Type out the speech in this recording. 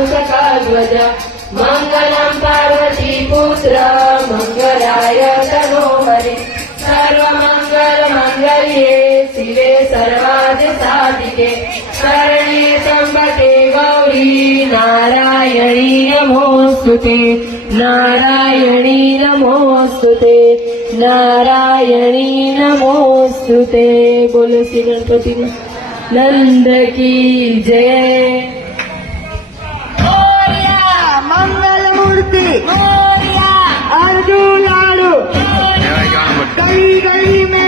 मूषकध्वज मङ्गलं पार्वती पुत्र मङ्गलाय तनोहरि सर्वमङ्गलमङ्गल्ये शिवे सर्वार्थसाधिके शरण्ये त्र्यम्बके गौरी नारायणी नमोस्तुते नारायणी नमोस्तुते नारायणी नमोस्तुते। बोलो श्री गणपति नंद की जय। मंगल मूर्ति अर्जुन लाडू गली गली में